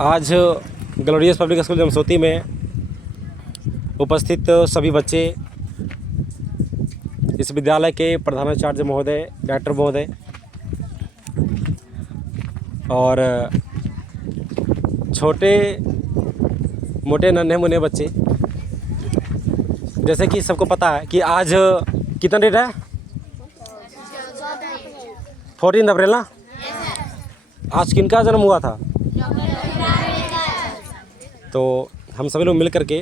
आज glorious public school जमसोती में उपस्थित सभी बच्चे, इस विद्यालय के प्रधानाचार्य महोदय, डायरेक्टर महोदय और छोटे मोटे नन्हे मुन्ने बच्चे, जैसे कि सबको पता है कि आज कितना डेट है, 14 अप्रैल ना। आज किनका जन्म हुआ था? तो हम सभी लोग मिल करके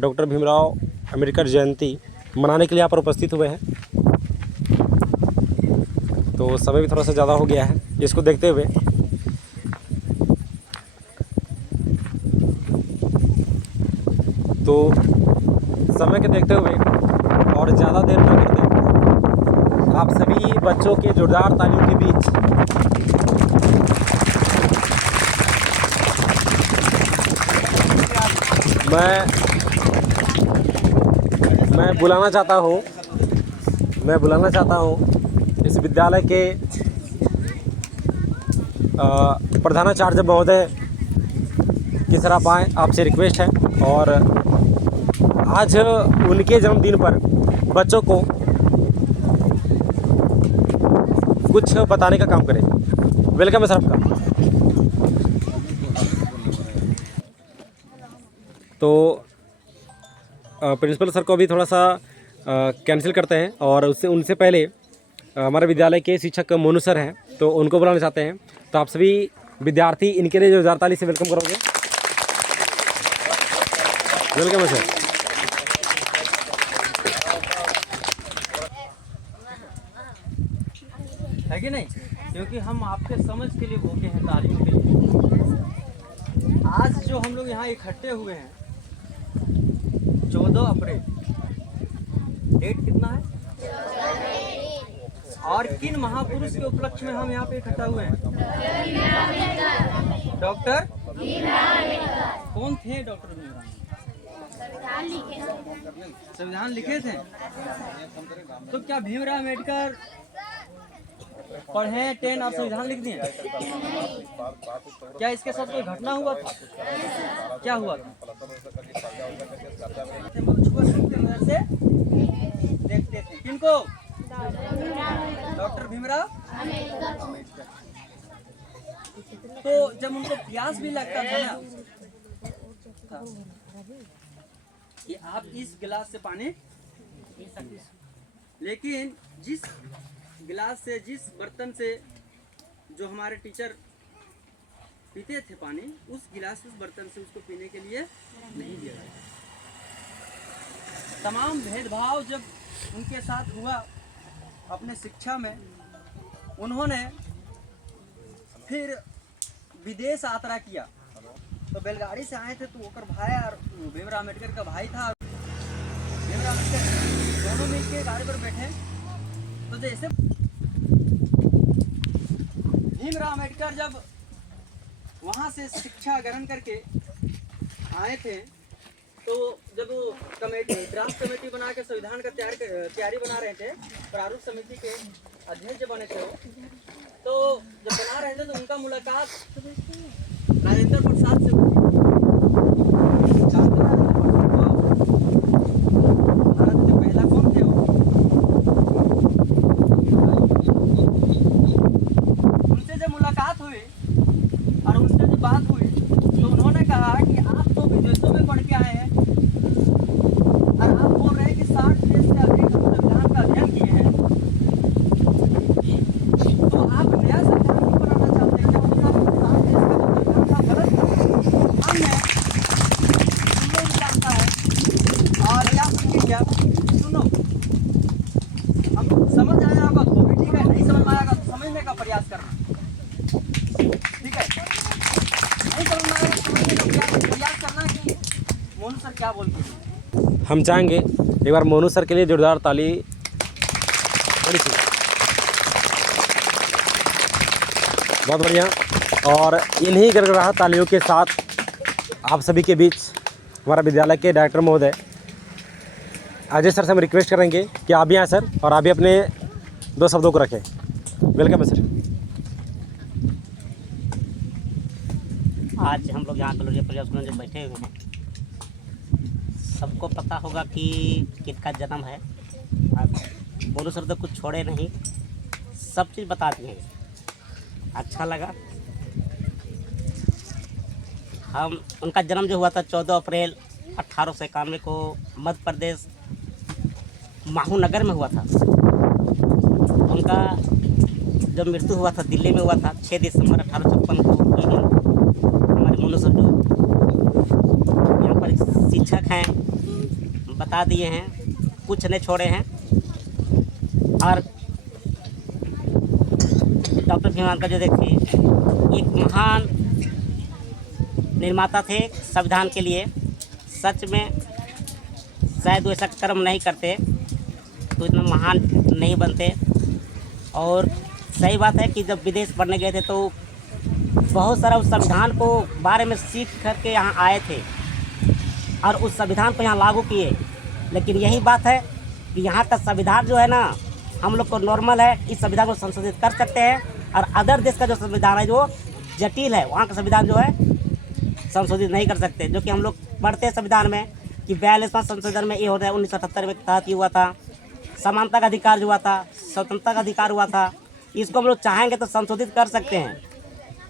डॉक्टर भीमराव अंबेडकर जयंती मनाने के लिए यहाँ पर उपस्थित हुए हैं। तो समय भी थोड़ा सा ज़्यादा हो गया है, इसको देखते हुए तो समय के देखते हुए और ज़्यादा देर ना करते हुए आप सभी बच्चों के जोरदार तालियों के बीच मैं बुलाना चाहता हूँ इस विद्यालय के प्रधानाचार्य महोदय की तरफ आएँ, आपसे रिक्वेस्ट है। और आज उनके जन्मदिन पर बच्चों को कुछ बताने का काम करें। वेलकम है सर आपका। तो प्रिंसिपल सर को भी थोड़ा सा कैंसिल करते हैं और उनसे पहले हमारे विद्यालय के शिक्षक मोनू सर हैं, तो उनको बुलाना चाहते हैं। तो आप सभी विद्यार्थी इनके लिए जोरदार ताली से वेलकम करोगे। वेलकम है सर। है कि नहीं? क्योंकि हम आपके समझ के लिए भूखे हैं, तालियों के लिए। आज जो हम लोग यहाँ इकट्ठे हुए हैं 14 अप्रैल, डेट कितना है? और किन महापुरुष के उपलक्ष्य में हम यहाँ पे इकट्ठा हुए हैं? डॉक्टर कौन थे? डॉक्टर भीमराव संविधान लिखे थे। तो क्या भीमराव अम्बेडकर पढ़े 10 और संविधान लिख दिए? क्या इसके साथ कोई घटना हुआ था? क्या हुआ था? से देखते थे किनको? डॉक्टर भीमराव। तो जब उनको प्यास भी लगता था ना, कि आप इस गिलास से पानी पी सकते, लेकिन जिस गिलास से, जिस बर्तन से जो हमारे टीचर पीते थे पानी, उस गिलास, उस बर्तन से उसको पीने के लिए नहीं दिया गया। तमाम भेदभाव जब उनके साथ हुआ अपने शिक्षा में, उन्होंने फिर विदेश यात्रा किया। तो बैलगाड़ी से आए थे, तो ओकर भाई और भीमराव अम्बेडकर का भाई था, भीमराव अम्बेडकर दोनों मिलकर गाड़ी पर बैठे। तो जैसे भीमराव अम्बेडकर जब वहाँ से शिक्षा ग्रहण करके आए थे, तो जब वो कमेटी, ड्राफ्ट कमेटी बना के संविधान का तैयारी बना रहे थे, प्रारूप समिति के अध्यक्ष बने थे वो, तो जब बना रहे थे तो उनका मुलाकात राजेंद्र प्रसाद से हुई। भारत के पहला कौन थे वो? उनसे जब मुलाकात हुई और उनसे जब बात हुई, तो उन्होंने कहा कि आप तो विदेशों में पढ़ के आए हैं और आप बोल रहे हैं कि 60 देश से अधिक हम संविधान का अध्ययन किए हैं, तो आप नया संविधान क्यों बनाना चाहते हैं? जब उनका 60 देश का संविधान था गलत था। हमने सुनने जानता है और क्या सुनेंगे आप? सुनो, हम समझ आया होगा तो भी ठीक है, नहीं समझ में आएगा तो समझने का प्रयास करना, ठीक है? नहीं समझ में आएगा तो समझने का प्रयास करना कि मोनू सर क्या बोलते हैं। हम चाहेंगे एक बार मोनू सर के लिए जोरदार ताली। बड़ी सी बहुत बढ़िया। और इन्हीं गड़गड़ाहट तालियों के साथ आप सभी के बीच हमारा विद्यालय के डायरेक्टर महोदय अजय सर से हम रिक्वेस्ट करेंगे कि आप भी आएँ सर, और आप भी अपने 2 शब्दों को रखें। वेलकम है सर। आज हम लोग यहाँ कलोरिया परिवार स्कूल में जो बैठे हुए हैं, सबको पता होगा कि किसका जन्म है। अब बोलो सर तो कुछ छोड़े नहीं, सब चीज़ बता दिए। अच्छा लगा। हम उनका जन्म जो हुआ था 14 अप्रैल 1891 को मध्य प्रदेश माहू नगर में हुआ था। उनका जब मृत्यु हुआ था दिल्ली में हुआ था 6 दिसंबर 1856 को। हमारे मोनू सर जो यहाँ पर शिक्षक हैं बता दिए हैं, कुछ नहीं छोड़े हैं। और डॉक्टर भीम अम्बेडकर जो देखिए एक महान निर्माता थे संविधान के लिए। सच में शायद वो ऐसा कर्म नहीं करते तो इतना महान नहीं बनते। और सही बात है कि जब विदेश पढ़ने गए थे तो बहुत सारा उस संविधान को बारे में सीख करके यहाँ आए थे और उस संविधान को यहाँ लागू किए। लेकिन यही बात है कि यहाँ का संविधान जो है ना, हम लोग को नॉर्मल है, इस संविधान को संशोधित कर सकते हैं। और अदर देश का जो संविधान है जो जटिल है, वहाँ का संविधान जो है संशोधित नहीं कर सकते। जो कि हम लोग पढ़ते हैं संविधान में कि 42वां संशोधन में ये होता है, 1978 में तहत ये हुआ था। समानता का अधिकार जो हुआ था, स्वतंत्रता का अधिकार हुआ था, इसको हम लोग चाहेंगे तो संशोधित कर सकते हैं।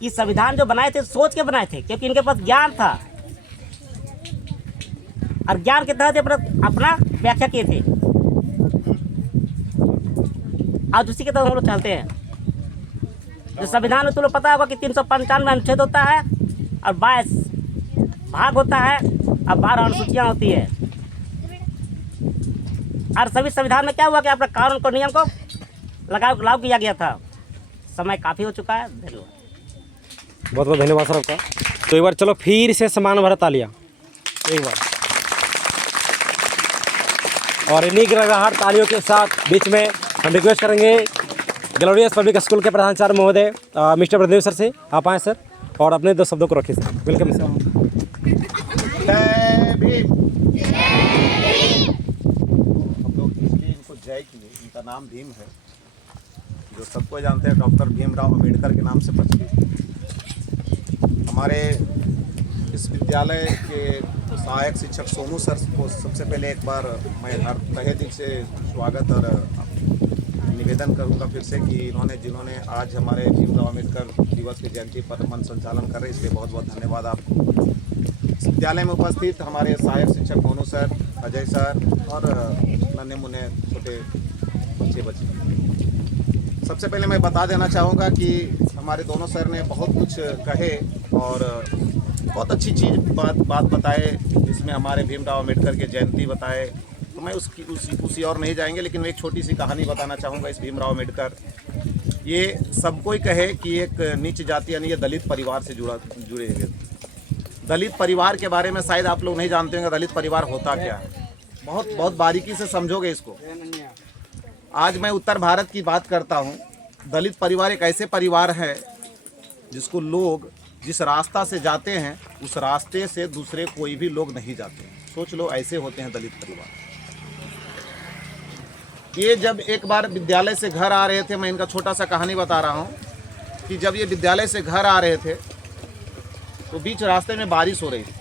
ये संविधान जो बनाए थे सोच के बनाए थे, क्योंकि इनके पास ज्ञान था और ज्ञान के तहत अपना व्याख्या किए थे। आज उसी के तहत हम लोग चलते हैं। जो संविधान में तुम लोग पता होगा कि 395 अनुच्छेद होता है और 22 भाग होता है और 12 अनुसूचियाँ होती है। और सभी संविधान में क्या हुआ कि अपने कानून को नियम को लागू किया गया था। समय काफ़ी हो चुका है। धन्यवाद। बहुत बहुत धन्यवाद सर आपका। तो एक बार चलो फिर से समान भरा तालियां एक बार। और इन्हीं गिरगिटाहट तालियों के साथ बीच में हम रिक्वेस्ट करेंगे ग्लोरियस पब्लिक स्कूल के प्रधानाचार्य महोदय मिस्टर प्रदीप सर से, आप आएँ सर और अपने 2 शब्दों को रखिए सर। Welcome sir. जय भीम। हम लोग इसलिए इनको जय किए, इनका नाम भीम है, जो सबको जानते हैं डॉक्टर भीमराव अंबेडकर के नाम से प्रचलित। हमारे इस विद्यालय के सहायक शिक्षक सोनू सर को सबसे पहले एक बार मैं हर तहे दिल से स्वागत और निवेदन करूंगा फिर से कि जिन्होंने आज हमारे भीमराव अम्बेडकर दिवस की जयंती पर मन संचालन कर रहे हैं, इसलिए बहुत बहुत धन्यवाद आपको। इस विद्यालय में उपस्थित हमारे सहायक शिक्षक मोनू सर, अजय सर और नन्हे मुन्ने छोटे बच्चे। सबसे पहले मैं बता देना चाहूँगा कि हमारे दोनों सर ने बहुत कुछ कहे और बहुत अच्छी बात बताए, जिसमें हमारे भीमराव अम्बेडकर के जयंती बताए। तो मैं उसी और नहीं जाएंगे, लेकिन मैं एक छोटी सी कहानी बताना चाहूँगा। इस भीमराव अम्बेडकर ये सबको ही कहे कि एक नीच जाति यानी ये दलित परिवार से जुड़े हुए। दलित परिवार के बारे में शायद आप लोग नहीं जानते होंगे दलित परिवार होता क्या है। बहुत बारीकी से समझोगे इसको। आज मैं उत्तर भारत की बात करता हूँ। दलित परिवार एक ऐसे परिवार है जिसको लोग जिस रास्ता से जाते हैं उस रास्ते से दूसरे कोई भी लोग नहीं जाते। सोच लो, ऐसे होते हैं दलित परिवार। ये जब एक बार विद्यालय से घर आ रहे थे, मैं इनका छोटा सा कहानी बता रहा हूँ कि जब ये विद्यालय से घर आ रहे थे तो बीच रास्ते में बारिश हो रही थी।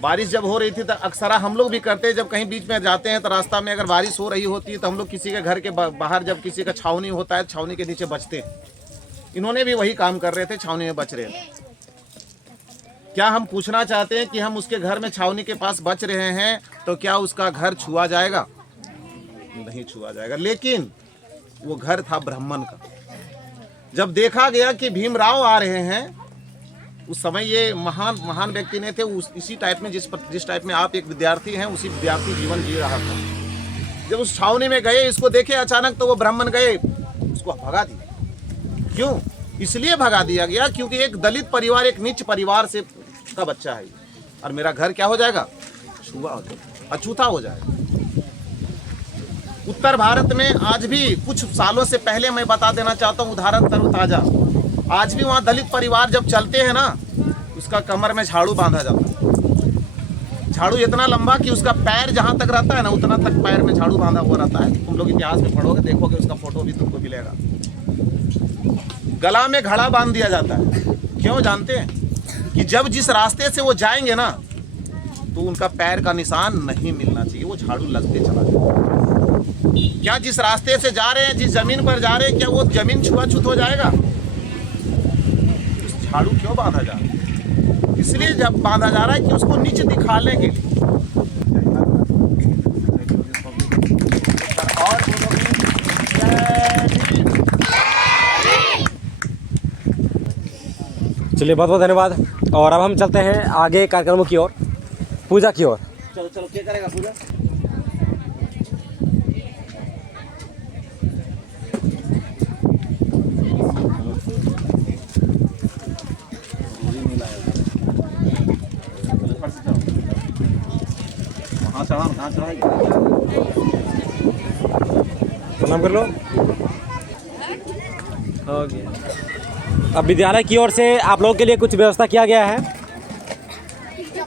बारिश जब हो रही थी तो अक्सर हम लोग भी करते हैं, जब कहीं बीच में जाते हैं तो रास्ता में अगर बारिश हो रही होती है तो हम लोग किसी के घर के बाहर जब किसी का छावनी होता है, छावनी के नीचे बचते हैं। इन्होंने भी वही काम कर रहे थे, छावनी में बच रहे थे। क्या हम पूछना चाहते हैं कि हम उसके घर में छावनी के पास बच रहे हैं तो क्या उसका घर छुआ जाएगा? नहीं छुआ जाएगा। लेकिन वो घर था ब्राह्मण का। जब देखा गया कि भीमराव आ रहे हैं, उस समय ये महान व्यक्ति ने थे, इसी टाइप में जिस टाइप में आप एक विद्यार्थी हैं, उसी विद्यार्थी जीवन जी रहा था। जब उस छावनी में गए, इसको देखे अचानक, तो वो ब्राह्मण गए, उसको भगा दिया। क्यों? इसलिए भगा दिया गया क्योंकि एक दलित परिवार, एक नीच परिवार से का बच्चा है और मेरा घर क्या हो जाएगा? छुआ हो जाएगा, अछूता हो जाएगा। उत्तर भारत में आज भी कुछ सालों से पहले मैं बता देना चाहता हूँ उदाहरण तरोताजा। आज भी वहाँ दलित परिवार जब चलते हैं ना, उसका कमर में झाड़ू बांधा जाता है। झाड़ू इतना लंबा कि उसका पैर जहाँ तक रहता है ना, उतना तक पैर में झाड़ू बांधा हुआ रहता है। तुम लोग इतिहास में पढ़ोगे, देखोगे, उसका फोटो भी तुमको मिलेगा। गला में घड़ा बांध दिया जाता है। क्यों जानते हैं? कि जब जिस रास्ते से वो जाएंगे ना, तो उनका पैर का निशान नहीं मिलना चाहिए, वो झाड़ू लगते चला जाए। क्या जिस रास्ते से जा रहे हैं, जिस जमीन पर जा रहे हैं, क्या वो जमीन छुआछूत हो जाएगा? उस झाड़ू क्यों बांधा जा रहा है? इसलिए जब बांधा जा रहा है कि उसको नीचे दिखाने के लिए। और चलिए बहुत बहुत धन्यवाद। और अब हम चलते हैं आगे कार्यक्रमों की ओर, पूजा की ओर। चलो चलो, क्या करेगा पूजा? प्रणाम कर लो। अब विद्यालय की ओर से आप लोगों के लिए कुछ व्यवस्था किया गया है,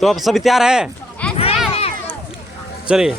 तो अब सभी तैयार है? चलिए।